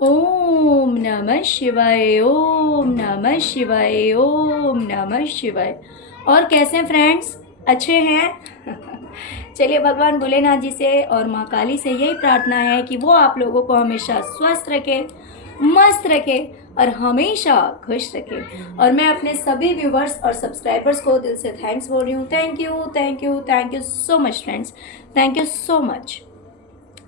ओम नमः शिवाय, ओम नमः शिवाय, ओम नमः शिवाय। और कैसे हैं फ्रेंड्स? अच्छे हैं? चलिए, भगवान भोलेनाथ जी से और माँ काली से यही प्रार्थना है कि वो आप लोगों को हमेशा स्वस्थ रखे, मस्त रखे और हमेशा खुश रखे। और मैं अपने सभी व्यूवर्स और सब्सक्राइबर्स को दिल से थैंक्स बोल रही हूँ। Thank you, thank you, thank you so much friends. Thank you so much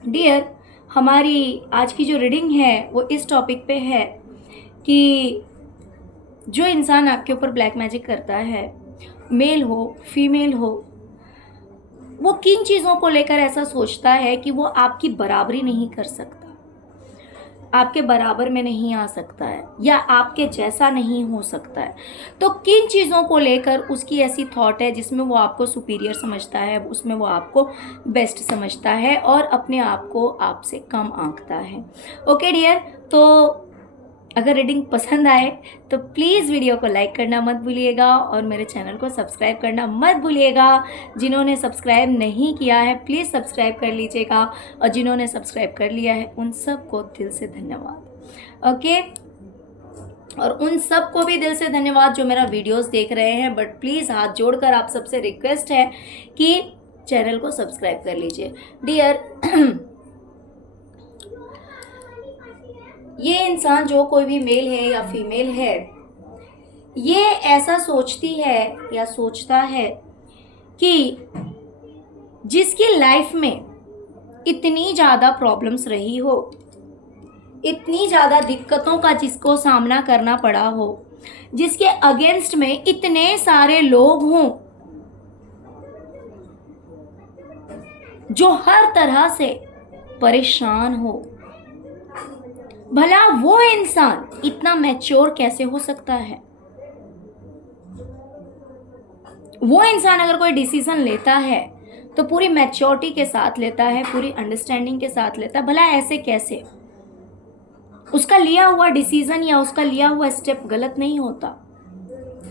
dear. हमारी आज की जो रीडिंग है वो इस टॉपिक पे है कि जो इंसान आपके ऊपर ब्लैक मैजिक करता है, मेल हो फीमेल हो, वो किन चीज़ों को लेकर ऐसा सोचता है कि वो आपकी बराबरी नहीं कर सकता, आपके बराबर में नहीं आ सकता है या आपके जैसा नहीं हो सकता है। तो किन चीज़ों को लेकर उसकी ऐसी थॉट है जिसमें वो आपको सुपीरियर समझता है, उसमें वो आपको बेस्ट समझता है और अपने आप को आपसे कम आंकता है। ओके डियर, तो अगर रीडिंग पसंद आए तो प्लीज़ वीडियो को लाइक करना मत भूलिएगा और मेरे चैनल को सब्सक्राइब करना मत भूलिएगा। जिन्होंने सब्सक्राइब नहीं किया है प्लीज़ सब्सक्राइब कर लीजिएगा और जिन्होंने सब्सक्राइब कर लिया है उन सबको दिल से धन्यवाद। ओके, और उन सबको भी दिल से धन्यवाद जो मेरा वीडियोस देख रहे हैं। बट प्लीज़ हाथ जोड़कर आप सबसे रिक्वेस्ट है कि चैनल को सब्सक्राइब कर लीजिए डियर। ये इंसान जो कोई भी मेल है या फीमेल है, ये ऐसा सोचती है या सोचता है कि जिसकी लाइफ में इतनी ज़्यादा प्रॉब्लम्स रही हो, इतनी ज़्यादा दिक्कतों का जिसको सामना करना पड़ा हो, जिसके अगेंस्ट में इतने सारे लोग हों जो हर तरह से परेशान हो, भला वो इंसान इतना मैच्योर कैसे हो सकता है? वो इंसान अगर कोई डिसीजन लेता है तो पूरी मैच्योरिटी के साथ लेता है, पूरी अंडरस्टैंडिंग के साथ लेता है। भला ऐसे कैसे? उसका लिया हुआ डिसीजन या उसका लिया हुआ स्टेप गलत नहीं होता,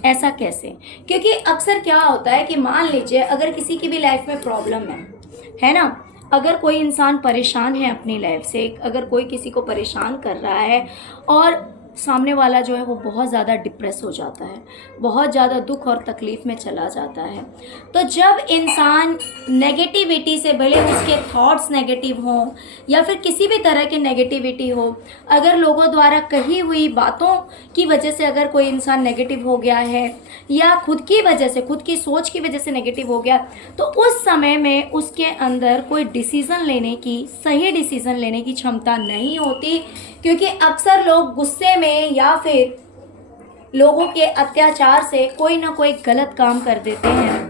ऐसा कैसे? क्योंकि अक्सर क्या होता है कि मान लीजिए अगर किसी की भी लाइफ में प्रॉब्लम है ना, अगर कोई इंसान परेशान है अपनी लाइफ से, अगर कोई किसी को परेशान कर रहा है और सामने वाला जो है वो बहुत ज़्यादा डिप्रेस हो जाता है, बहुत ज़्यादा दुख और तकलीफ़ में चला जाता है, तो जब इंसान नेगेटिविटी से, भले उसके थॉट्स नेगेटिव हों या फिर किसी भी तरह की नेगेटिविटी हो, अगर लोगों द्वारा कही हुई बातों की वजह से अगर कोई इंसान नेगेटिव हो गया है या खुद की वजह से, खुद की सोच की वजह से नेगेटिव हो गया, तो उस समय में उसके अंदर कोई डिसीज़न लेने की, सही डिसीज़न लेने की क्षमता नहीं होती। क्योंकि अक्सर लोग गुस्से में या फिर लोगों के अत्याचार से कोई ना कोई गलत काम कर देते हैं।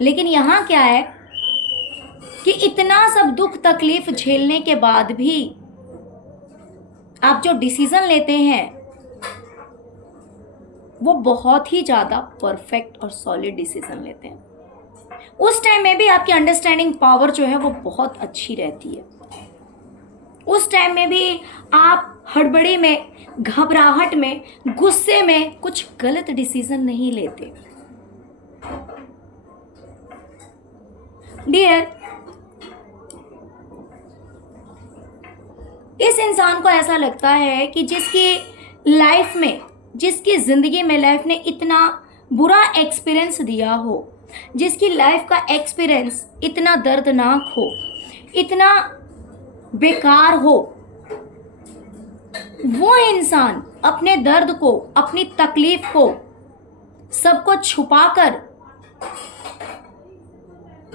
लेकिन यहाँ क्या है कि इतना सब दुख तकलीफ झेलने के बाद भी आप जो डिसीजन लेते हैं वो बहुत ही ज़्यादा परफेक्ट और सॉलिड डिसीजन लेते हैं। उस टाइम में भी आपकी अंडरस्टैंडिंग पावर जो है वो बहुत अच्छी रहती है। उस टाइम में भी आप हड़बड़ी में, घबराहट में, गुस्से में कुछ गलत डिसीजन नहीं लेते। डियर, इस इंसान को ऐसा लगता है कि जिसकी लाइफ में, जिसकी ज़िंदगी में लाइफ ने इतना बुरा एक्सपीरियंस दिया हो, जिसकी लाइफ का एक्सपीरियंस इतना दर्दनाक हो, इतना बेकार हो, वो इंसान अपने दर्द को, अपनी तकलीफ को, सबको छुपाकर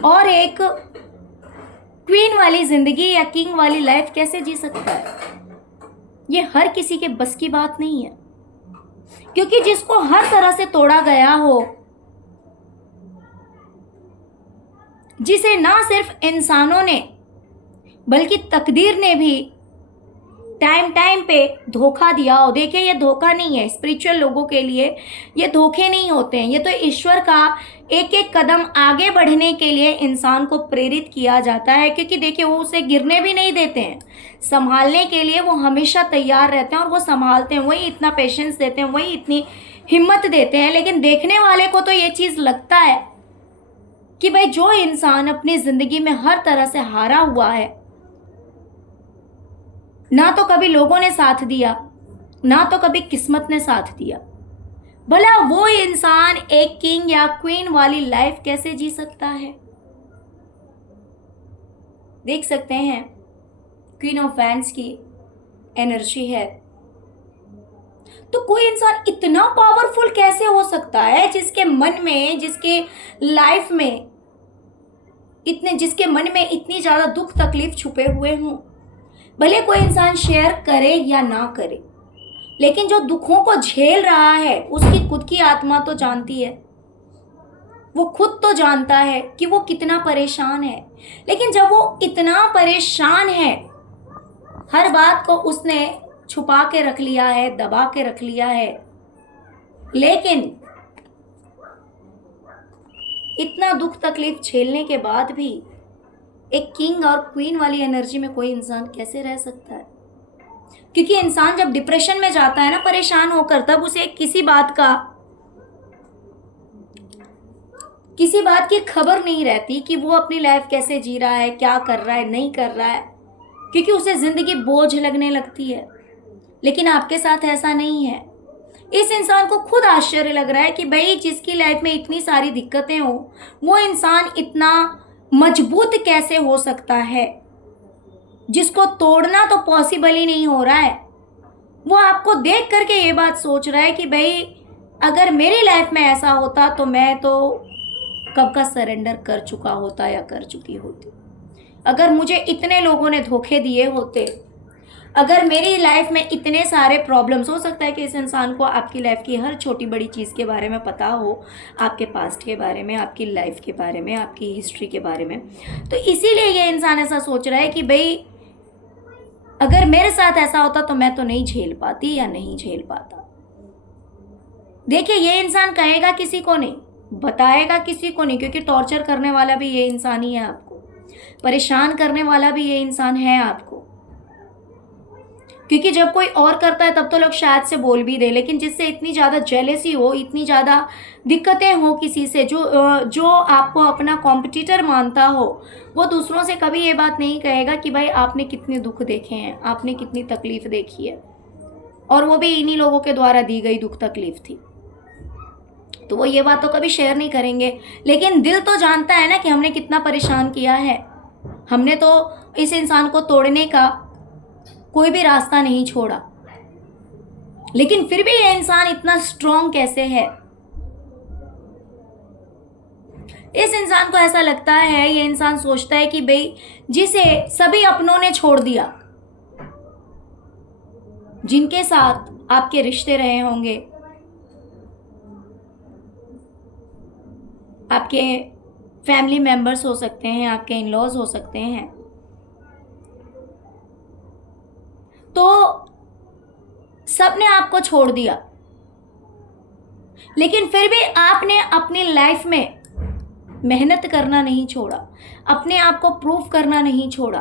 और एक क्वीन वाली जिंदगी या किंग वाली लाइफ कैसे जी सकता है? ये हर किसी के बस की बात नहीं है। क्योंकि जिसको हर तरह से तोड़ा गया हो, जिसे ना सिर्फ इंसानों ने बल्कि तकदीर ने भी टाइम टाइम पे धोखा दिया हो। देखिए, ये धोखा नहीं है, स्पिरिचुअल लोगों के लिए ये धोखे नहीं होते हैं। ये तो ईश्वर का एक एक कदम आगे बढ़ने के लिए इंसान को प्रेरित किया जाता है। क्योंकि देखिए, वो उसे गिरने भी नहीं देते हैं, संभालने के लिए वो हमेशा तैयार रहते हैं और वो संभालते हैं, वही इतना पेशेंस देते हैं, वही इतनी हिम्मत देते हैं। लेकिन देखने वाले को तो ये चीज़ लगता है कि भाई जो इंसान अपनी ज़िंदगी में हर तरह से हारा हुआ है, ना तो कभी लोगों ने साथ दिया, ना तो कभी किस्मत ने साथ दिया। भला वो इंसान एक किंग या क्वीन वाली लाइफ कैसे जी सकता है? देख सकते हैं क्वीन ऑफ वैंड्स की एनर्जी है। तो कोई इंसान इतना पावरफुल कैसे हो सकता है जिसके मन में, जिसके लाइफ में जिसके मन में इतनी ज्यादा दुख तकलीफ छुपे हुए हों? भले कोई इंसान शेयर करे या ना करे, लेकिन जो दुखों को झेल रहा है उसकी खुद की आत्मा तो जानती है, वो खुद तो जानता है कि वो कितना परेशान है। लेकिन जब वो इतना परेशान है, हर बात को उसने छुपा के रख लिया है, दबा के रख लिया है, लेकिन इतना दुख तकलीफ झेलने के बाद भी एक किंग और क्वीन वाली एनर्जी में कोई इंसान कैसे रह सकता है? क्योंकि इंसान जब डिप्रेशन में जाता है ना, परेशान होकर, तब उसे किसी बात की खबर नहीं रहती कि वो अपनी लाइफ कैसे जी रहा है, क्या कर रहा है, नहीं कर रहा है, क्योंकि उसे जिंदगी बोझ लगने लगती है। लेकिन आपके साथ ऐसा नहीं है। इस इंसान को खुद आश्चर्य लग रहा है कि भाई जिसकी लाइफ में इतनी सारी दिक्कतें हो, वो इंसान इतना मजबूत कैसे हो सकता है, जिसको तोड़ना तो पॉसिबल ही नहीं हो रहा है। वो आपको देख करके ये बात सोच रहा है कि भाई अगर मेरी लाइफ में ऐसा होता तो मैं तो कब का सरेंडर कर चुका होता या कर चुकी होती। अगर मुझे इतने लोगों ने धोखे दिए होते, अगर मेरी लाइफ में इतने सारे प्रॉब्लम्स, हो सकता है कि इस इंसान को आपकी लाइफ की हर छोटी बड़ी चीज़ के बारे में पता हो, आपके पास्ट के बारे में, आपकी लाइफ के बारे में, आपकी हिस्ट्री के बारे में। तो इसीलिए ये इंसान ऐसा सोच रहा है कि भाई अगर मेरे साथ ऐसा होता तो मैं तो नहीं झेल पाती या नहीं झेल पाता। देखिए, ये इंसान कहेगा किसी को नहीं, बताएगा किसी को नहीं, क्योंकि टॉर्चर करने वाला भी ये इंसान ही है आपको, परेशान करने वाला भी ये इंसान है आपको। क्योंकि जब कोई और करता है तब तो लोग शायद से बोल भी दे, लेकिन जिससे इतनी ज़्यादा जेलेसी हो, इतनी ज़्यादा दिक्कतें हो किसी से, जो आपको अपना कॉम्पिटिटर मानता हो, वो दूसरों से कभी ये बात नहीं कहेगा कि भाई आपने कितने दुख देखे हैं, आपने कितनी तकलीफ देखी है, और वो भी इन्हीं लोगों के द्वारा दी गई दुख तकलीफ थी। तो वो ये बात तो कभी शेयर नहीं करेंगे, लेकिन दिल तो जानता है ना कि हमने कितना परेशान किया है। हमने तो इस इंसान को तोड़ने का कोई भी रास्ता नहीं छोड़ा, लेकिन फिर भी ये इंसान इतना स्ट्रॉन्ग कैसे है? इस इंसान को ऐसा लगता है, ये इंसान सोचता है कि भाई जिसे सभी अपनों ने छोड़ दिया, जिनके साथ आपके रिश्ते रहे होंगे, आपके फैमिली मेंबर्स हो सकते हैं, आपके इन-लॉज हो सकते हैं, तो सबने आपको छोड़ दिया, लेकिन फिर भी आपने अपनी लाइफ में मेहनत करना नहीं छोड़ा, अपने आप को प्रूव करना नहीं छोड़ा।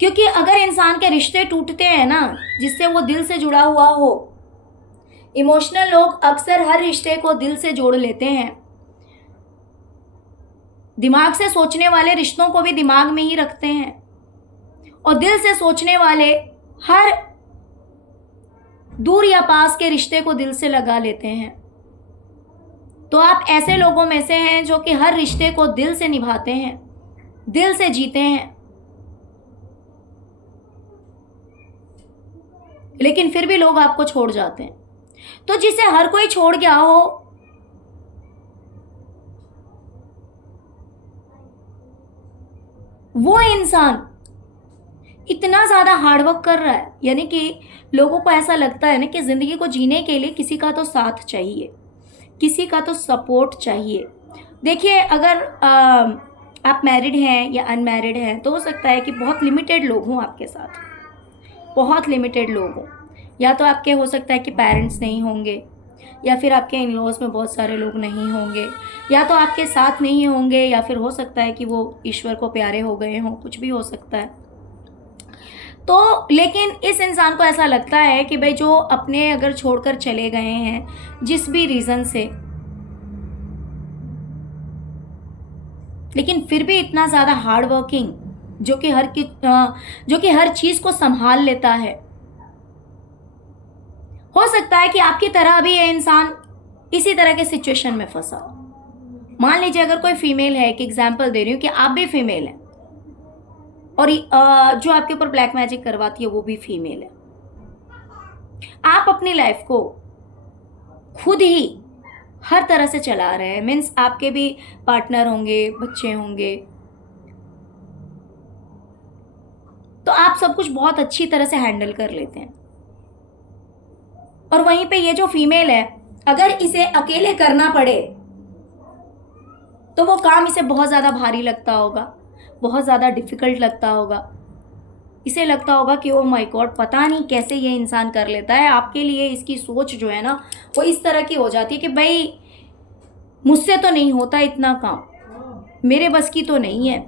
क्योंकि अगर इंसान के रिश्ते टूटते हैं ना, जिससे वो दिल से जुड़ा हुआ हो, इमोशनल लोग अक्सर हर रिश्ते को दिल से जोड़ लेते हैं। दिमाग से सोचने वाले रिश्तों को भी दिमाग में ही रखते हैं, और दिल से सोचने वाले हर दूर या पास के रिश्ते को दिल से लगा लेते हैं। तो आप ऐसे लोगों में से हैं जो कि हर रिश्ते को दिल से निभाते हैं, दिल से जीते हैं, लेकिन फिर भी लोग आपको छोड़ जाते हैं। तो जिसे हर कोई छोड़ गया हो, वो इंसान इतना ज़्यादा हार्डवर्क कर रहा है, यानी कि लोगों को ऐसा लगता है ना कि ज़िंदगी को जीने के लिए किसी का तो साथ चाहिए, किसी का तो सपोर्ट चाहिए। देखिए, अगर आप मैरिड हैं या अनमैरिड हैं, तो हो सकता है कि बहुत लिमिटेड लोग हों आपके साथ, बहुत लिमिटेड लोग हों। या तो आपके हो सकता है कि पेरेंट्स नहीं होंगे, या फिर आपके इन लॉज में बहुत सारे लोग नहीं होंगे, या तो आपके साथ नहीं होंगे, या फिर हो सकता है कि वो ईश्वर को प्यारे हो गए हों, कुछ भी हो सकता है। तो लेकिन इस इंसान को ऐसा लगता है कि भाई जो अपने अगर छोड़कर चले गए हैं जिस भी रीज़न से, लेकिन फिर भी इतना ज़्यादा हार्ड वर्किंग जो कि हर चीज को संभाल लेता है। हो सकता है कि आपकी तरह भी ये इंसान इसी तरह के सिचुएशन में फंसा हो। मान लीजिए अगर कोई फीमेल है, एक एग्जांपल दे रही हूँ कि आप भी फीमेल हैं और जो आपके ऊपर ब्लैक मैजिक करवाती है वो भी फीमेल है। आप अपनी लाइफ को खुद ही हर तरह से चला रहे हैं, मीन्स आपके भी पार्टनर होंगे, बच्चे होंगे, तो आप सब कुछ बहुत अच्छी तरह से हैंडल कर लेते हैं। और वहीं पे ये जो फीमेल है, अगर इसे अकेले करना पड़े तो वो काम इसे बहुत ज़्यादा भारी लगता होगा, बहुत ज़्यादा डिफिकल्ट लगता होगा। इसे लगता होगा कि ओ माय गॉड, पता नहीं कैसे ये इंसान कर लेता है। आपके लिए इसकी सोच जो है ना वो इस तरह की हो जाती है कि भाई मुझसे तो नहीं होता इतना काम, मेरे बस की तो नहीं है।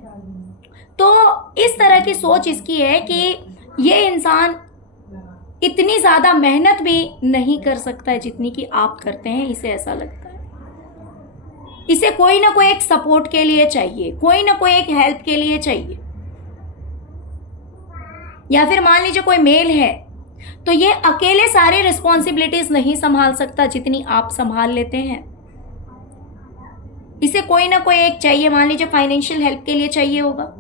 तो इस तरह की सोच इसकी है कि ये इंसान इतनी ज़्यादा मेहनत भी नहीं कर सकता है जितनी कि आप करते हैं। इसे ऐसा लगता है इसे कोई ना कोई एक सपोर्ट के लिए चाहिए, कोई ना कोई एक हेल्प के लिए चाहिए। या फिर मान लीजिए कोई मेल है तो ये अकेले सारे रिस्पॉन्सिबिलिटीज नहीं संभाल सकता जितनी आप संभाल लेते हैं। इसे कोई ना कोई एक चाहिए, मान लीजिए फाइनेंशियल हेल्प के लिए चाहिए होगा।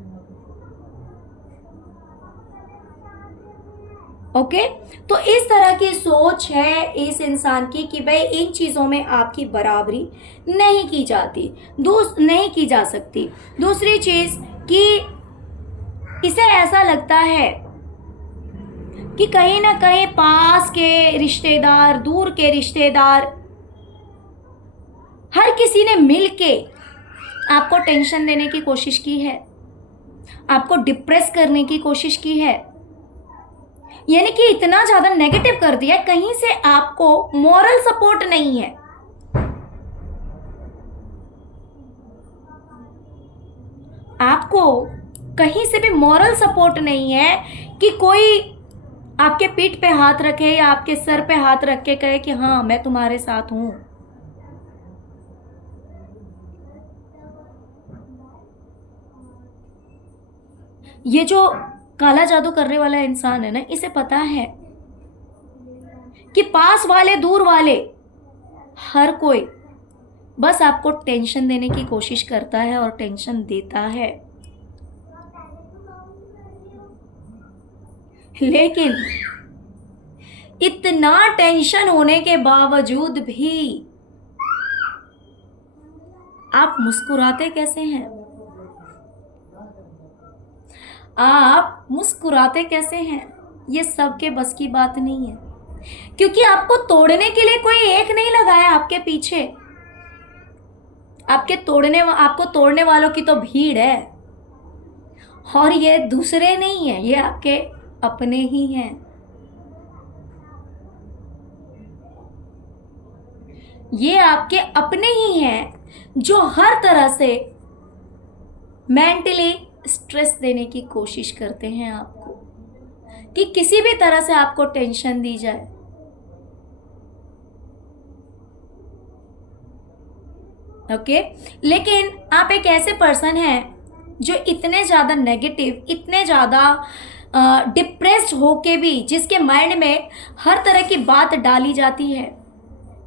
ओके, तो इस तरह की सोच है इस इंसान की कि भाई इन चीज़ों में आपकी बराबरी नहीं की जाती, नहीं की जा सकती। दूसरी चीज़ कि इसे ऐसा लगता है कि कहीं ना कहीं पास के रिश्तेदार, दूर के रिश्तेदार, हर किसी ने मिलके आपको टेंशन देने की कोशिश की है, आपको डिप्रेस करने की कोशिश की है, यानी कि इतना ज़्यादा नेगेटिव कर दिया, कहीं से आपको मॉरल सपोर्ट नहीं है। आपको कहीं से भी मॉरल सपोर्ट नहीं है कि कोई आपके पीठ पे हाथ रखे या आपके सर पे हाथ रख के कहे कि हाँ मैं तुम्हारे साथ हूं। ये जो काला जादू करने वाला इंसान है ना, इसे पता है कि पास वाले दूर वाले हर कोई बस आपको टेंशन देने की कोशिश करता है और टेंशन देता है। लेकिन इतना टेंशन होने के बावजूद भी आप मुस्कुराते कैसे हैं? आप मुस्कुराते कैसे हैं? ये सबके बस की बात नहीं है, क्योंकि आपको तोड़ने के लिए कोई एक नहीं लगाया आपके पीछे। आपको तोड़ने वालों की तो भीड़ है, और ये दूसरे नहीं है, ये आपके अपने ही हैं। ये आपके अपने ही हैं जो हर तरह से मेंटली स्ट्रेस देने की कोशिश करते हैं आपको, कि किसी भी तरह से आपको टेंशन दी जाए। ओके, लेकिन आप एक ऐसे पर्सन हैं जो इतने ज़्यादा नेगेटिव, इतने ज़्यादा डिप्रेस्ड होके भी, जिसके माइंड में हर तरह की बात डाली जाती है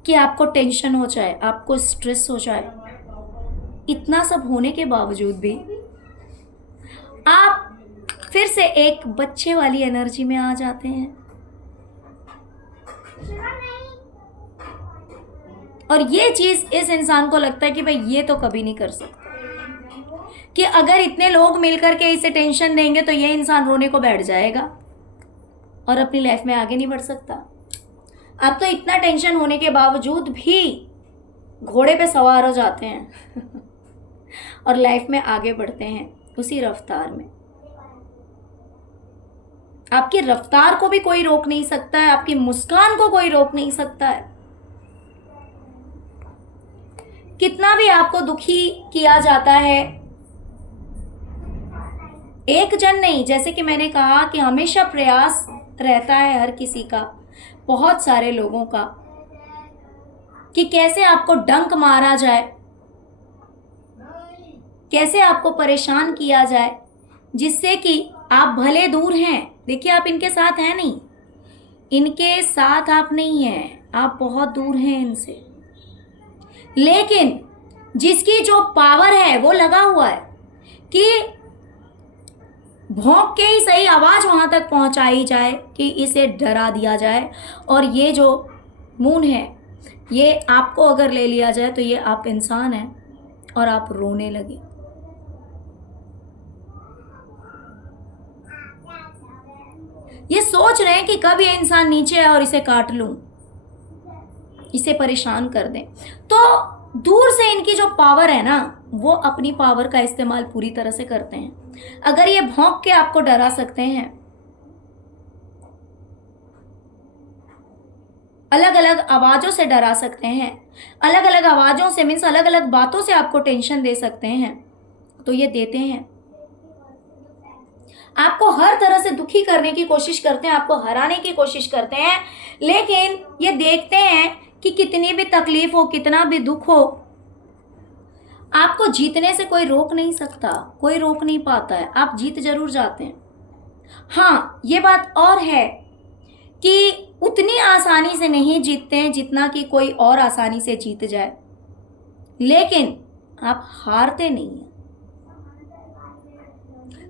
कि आपको टेंशन हो जाए, आपको स्ट्रेस हो जाए। इतना सब होने के बावजूद भी आप फिर से एक बच्चे वाली एनर्जी में आ जाते हैं, और ये चीज़ इस इंसान को लगता है कि भाई ये तो कभी नहीं कर सकता, कि अगर इतने लोग मिलकर के इसे टेंशन देंगे तो ये इंसान रोने को बैठ जाएगा और अपनी लाइफ में आगे नहीं बढ़ सकता। आप तो इतना टेंशन होने के बावजूद भी घोड़े पे सवार हो जाते हैं और लाइफ में आगे बढ़ते हैं उसी रफ्तार में। आपकी रफ्तार को भी कोई रोक नहीं सकता है, आपकी मुस्कान को कोई रोक नहीं सकता है। कितना भी आपको दुखी किया जाता है, एक जन नहीं, जैसे कि मैंने कहा कि हमेशा प्रयास रहता है हर किसी का, बहुत सारे लोगों का, कि कैसे आपको डंक मारा जाए, कैसे आपको परेशान किया जाए, जिससे कि आप भले दूर हैं, देखिए आप इनके साथ हैं नहीं, इनके साथ आप नहीं हैं, आप बहुत दूर हैं इनसे, लेकिन जिसकी जो पावर है वो लगा हुआ है कि भौंक के ही सही आवाज वहां तक पहुंचाई जाए कि इसे डरा दिया जाए। और ये जो मून है, ये आपको अगर ले लिया जाए तो ये आप इंसान हैं और आप रोने लगे। ये सोच रहे हैं कि कब ये इंसान नीचे है और इसे काट लूं, इसे परेशान कर दें। तो दूर से इनकी जो पावर है ना, वो अपनी पावर का इस्तेमाल पूरी तरह से करते हैं। अगर ये भौंक के आपको डरा सकते हैं, अलग अलग आवाजों से डरा सकते हैं, अलग अलग आवाजों से मीन्स अलग अलग बातों से आपको टेंशन दे सकते हैं, तो ये देते हैं। आपको हर तरह से दुखी करने की कोशिश करते हैं, आपको हराने की कोशिश करते हैं, लेकिन ये देखते हैं कि कितनी भी तकलीफ हो, कितना भी दुख हो, आपको जीतने से कोई रोक नहीं सकता, कोई रोक नहीं पाता है, आप जीत जरूर जाते हैं। हाँ, ये बात और है कि उतनी आसानी से नहीं जीतते हैं जितना कि कोई और आसानी से जीत जाए, लेकिन आप हारते नहीं हैं।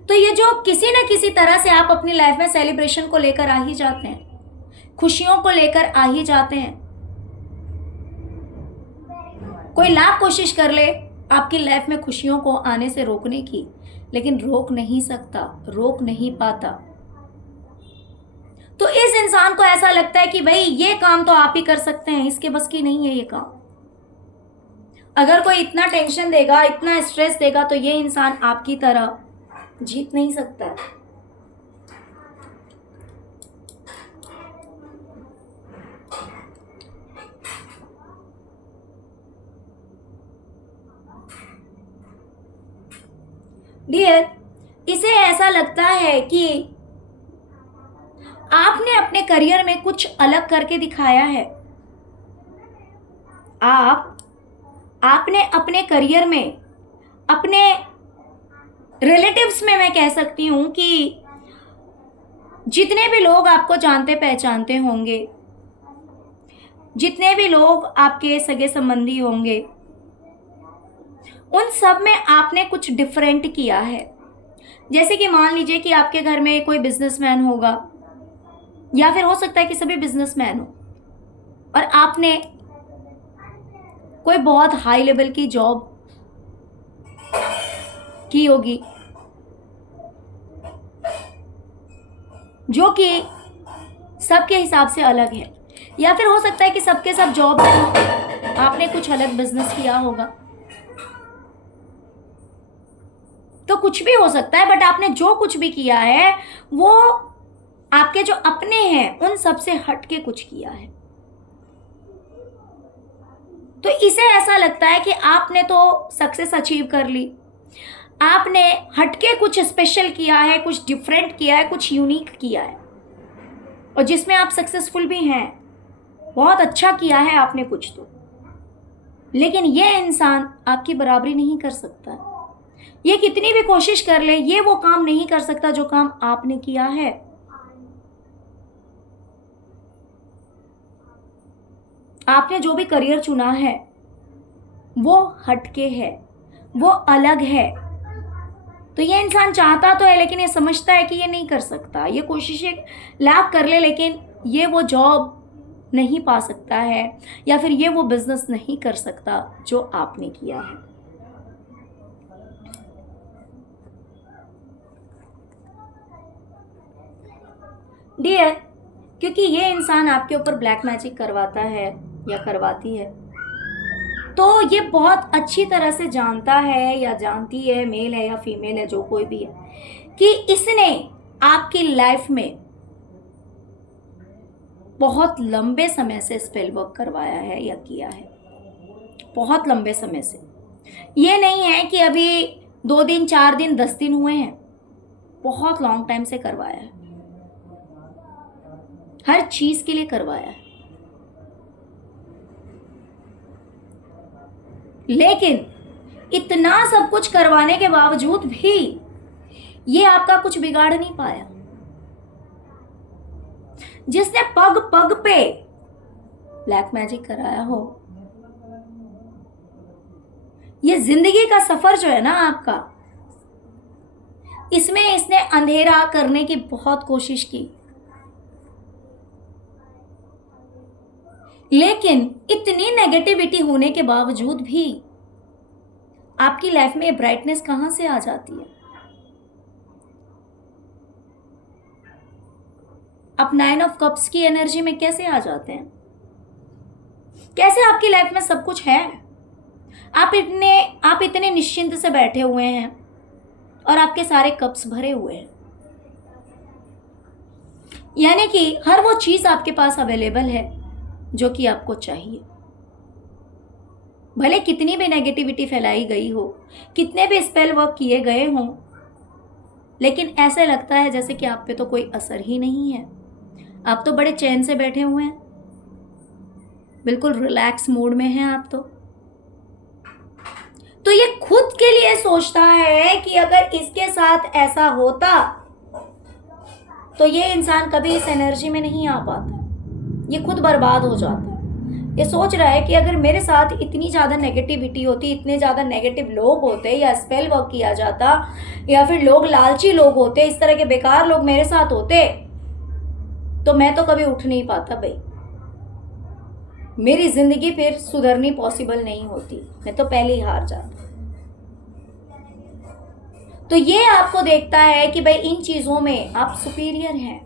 तो ये जो किसी न किसी तरह से आप अपनी लाइफ में सेलिब्रेशन को लेकर आ ही जाते हैं, खुशियों को लेकर आ ही जाते हैं। कोई लाख कोशिश कर ले आपकी लाइफ में खुशियों को आने से रोकने की, लेकिन रोक नहीं सकता, रोक नहीं पाता। तो इस इंसान को ऐसा लगता है कि भाई ये काम तो आप ही कर सकते हैं, इसके बस की नहीं है ये काम। अगर कोई इतना टेंशन देगा, इतना स्ट्रेस देगा, तो ये इंसान आपकी तरह जीत नहीं सकता है। डियर, इसे ऐसा लगता है कि आपने अपने करियर में कुछ अलग करके दिखाया है। आपने अपने करियर में, अपने रिलेटिव्स में मैं कह सकती हूं कि जितने भी लोग आपको जानते पहचानते होंगे, जितने भी लोग आपके सगे संबंधी होंगे, उन सब में आपने कुछ डिफरेंट किया है। जैसे कि मान लीजिए कि आपके घर में कोई बिजनेसमैन होगा, या फिर हो सकता है कि सभी बिजनेसमैन हो, और आपने कोई बहुत हाई लेवल की जॉब की होगी, जो कि सबके हिसाब से अलग है। या फिर हो सकता है कि सबके सब जॉब में हो, आपने कुछ अलग बिजनेस किया होगा। तो कुछ भी हो सकता है, बट आपने जो कुछ भी किया है वो आपके जो अपने हैं उन सब से हट के कुछ किया है। तो इसे ऐसा लगता है कि आपने तो सक्सेस अचीव कर ली, आपने हटके कुछ स्पेशल किया है, कुछ डिफरेंट किया है, कुछ यूनिक किया है, और जिसमें आप सक्सेसफुल भी हैं, बहुत अच्छा किया है आपने कुछ तो। लेकिन ये इंसान आपकी बराबरी नहीं कर सकता। ये कितनी भी कोशिश कर ले, ये वो काम नहीं कर सकता जो काम आपने किया है। आपने जो भी करियर चुना है वो हटके है, वो अलग है। तो ये इंसान चाहता तो है, लेकिन ये समझता है कि ये नहीं कर सकता। ये कोशिशें लाख कर ले, लेकिन ये वो जॉब नहीं पा सकता है, या फिर ये वो बिजनेस नहीं कर सकता जो आपने किया है। डियर, क्योंकि ये इंसान आपके ऊपर ब्लैक मैजिक करवाता है या करवाती है, तो ये बहुत अच्छी तरह से जानता है या जानती है, मेल है या फीमेल है, जो कोई भी है, कि इसने आपकी लाइफ में बहुत लंबे समय से स्पेल वर्क करवाया है या किया है, बहुत लंबे समय से। ये नहीं है कि अभी 2 दिन 4 दिन 10 दिन हुए हैं, बहुत लॉन्ग टाइम से करवाया है, हर चीज के लिए करवाया है। लेकिन इतना सब कुछ करवाने के बावजूद भी ये आपका कुछ बिगाड़ नहीं पाया। जिसने पग पग पे ब्लैक मैजिक कराया हो, ये जिंदगी का सफर जो है ना आपका, इसमें इसने अंधेरा करने की बहुत कोशिश की, लेकिन इतनी नेगेटिविटी होने के बावजूद भी आपकी लाइफ में ये ब्राइटनेस कहां से आ जाती है? आप 9 ऑफ कप्स की एनर्जी में कैसे आ जाते हैं? कैसे आपकी लाइफ में सब कुछ है, आप इतने निश्चिंत से बैठे हुए हैं और आपके सारे कप्स भरे हुए हैं, यानी कि हर वो चीज आपके पास अवेलेबल है जो कि आपको चाहिए। भले कितनी भी नेगेटिविटी फैलाई गई हो, कितने भी स्पेल वर्क किए गए हों, लेकिन ऐसे लगता है जैसे कि आप पे तो कोई असर ही नहीं है। आप तो बड़े चैन से बैठे हुए हैं, बिल्कुल रिलैक्स मूड में हैं आप तो ये खुद के लिए सोचता है कि अगर इसके साथ ऐसा होता तो ये इंसान कभी इस एनर्जी में नहीं आ पाता, ये खुद बर्बाद हो जाता। ये सोच रहा है कि अगर मेरे साथ इतनी ज़्यादा नेगेटिविटी होती, इतने ज़्यादा नेगेटिव लोग होते, या स्पेल वर्क किया जाता, या फिर लोग लालची लोग होते, इस तरह के बेकार लोग मेरे साथ होते, तो मैं तो कभी उठ नहीं पाता भाई, मेरी जिंदगी फिर सुधरनी पॉसिबल नहीं होती, मैं तो पहले ही हार जाता। तो ये आपको देखता है कि भाई इन चीजों में आप सुपीरियर हैं,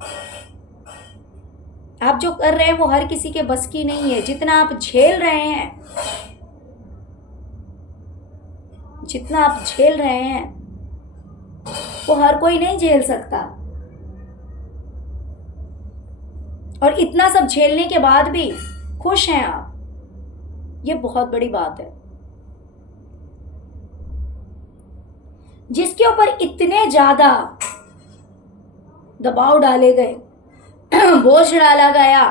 आप जो कर रहे हैं वो हर किसी के बस की नहीं है। जितना आप झेल रहे हैं, जितना आप झेल रहे हैं वो हर कोई नहीं झेल सकता, और इतना सब झेलने के बाद भी खुश हैं आप, ये बहुत बड़ी बात है। जिसके ऊपर इतने ज्यादा दबाव डाले गए, बोझ डाला गया,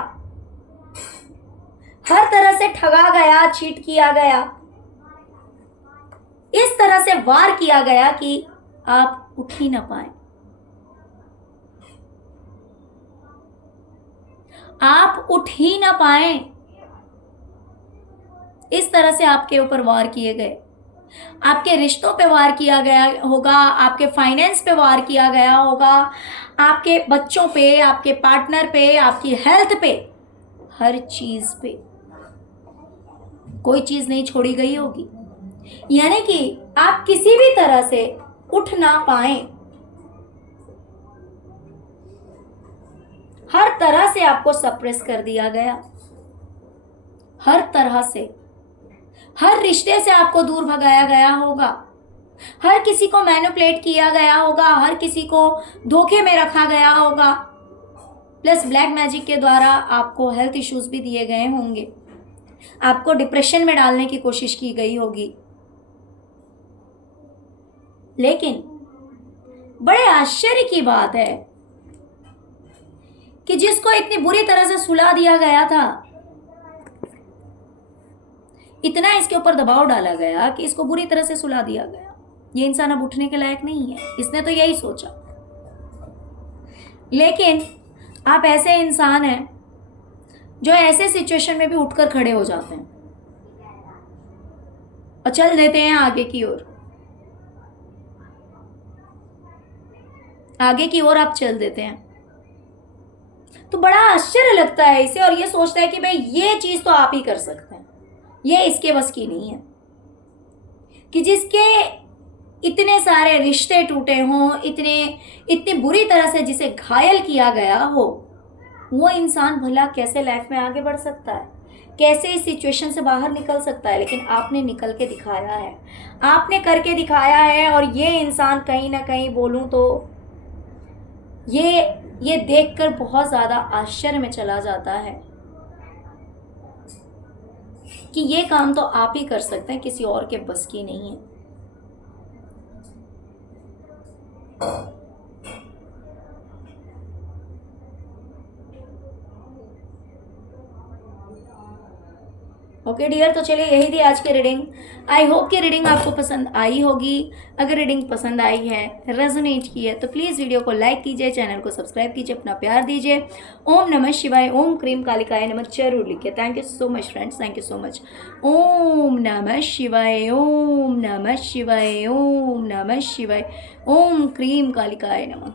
हर तरह से ठगा गया, चीट किया गया, इस तरह से वार किया गया कि आप उठ ही ना पाए, आप उठ ही ना पाए, इस तरह से आपके ऊपर वार किए गए। आपके रिश्तों पे वार किया गया होगा, आपके फाइनेंस पे वार किया गया होगा, आपके बच्चों पे, आपके पार्टनर पे, आपकी हेल्थ पे, हर चीज पे कोई चीज नहीं छोड़ी गई होगी, यानी कि आप किसी भी तरह से उठ ना पाए। हर तरह से आपको सप्रेस कर दिया गया, हर तरह से, हर रिश्ते से आपको दूर भगाया गया होगा, हर किसी को मैनिपुलेट किया गया होगा, हर किसी को धोखे में रखा गया होगा, प्लस ब्लैक मैजिक के द्वारा आपको हेल्थ इश्यूज भी दिए गए होंगे, आपको डिप्रेशन में डालने की कोशिश की गई होगी। लेकिन बड़े आश्चर्य की बात है कि जिसको इतनी बुरी तरह से सुला दिया गया था, इतना इसके ऊपर दबाव डाला गया कि इसको बुरी तरह से सुला दिया गया, ये इंसान अब उठने के लायक नहीं है, इसने तो यही सोचा। लेकिन आप ऐसे इंसान हैं जो ऐसे सिचुएशन में भी उठकर खड़े हो जाते हैं और चल देते हैं आगे की ओर, आगे की ओर आप चल देते हैं। तो बड़ा आश्चर्य लगता है इसे, और ये सोचता है कि भाई ये चीज तो आप ही कर सकते हैं, ये इसके बस की नहीं है कि जिसके इतने सारे रिश्ते टूटे हों, इतनी बुरी तरह से जिसे घायल किया गया हो, वो इंसान भला कैसे लाइफ में आगे बढ़ सकता है, कैसे इस सिचुएशन से बाहर निकल सकता है। लेकिन आपने निकल के दिखाया है, आपने करके दिखाया है, और ये इंसान कहीं ना कहीं बोलूं तो ये देखकर बहुत ज़्यादा आश्चर्य में चला जाता है कि ये काम तो आप ही कर सकते हैं, किसी और के बस की नहीं है। ओके डियर, तो चलिए यही थी आज की रीडिंग। आई होप कि रीडिंग आपको पसंद आई होगी। अगर रीडिंग पसंद आई है, रेजोनेट की है, तो प्लीज़ वीडियो को लाइक कीजिए, चैनल को सब्सक्राइब कीजिए, अपना प्यार दीजिए। ओम नमः शिवाय, ओम क्रीम कालिकाय नमः जरूर लिखिए। Thank you so much friends, thank you so much. ओम नमः शिवाय, ओम नमः शिवाय, ओम नमः शिवाय, ओम क्रीम कालिकाय नमः।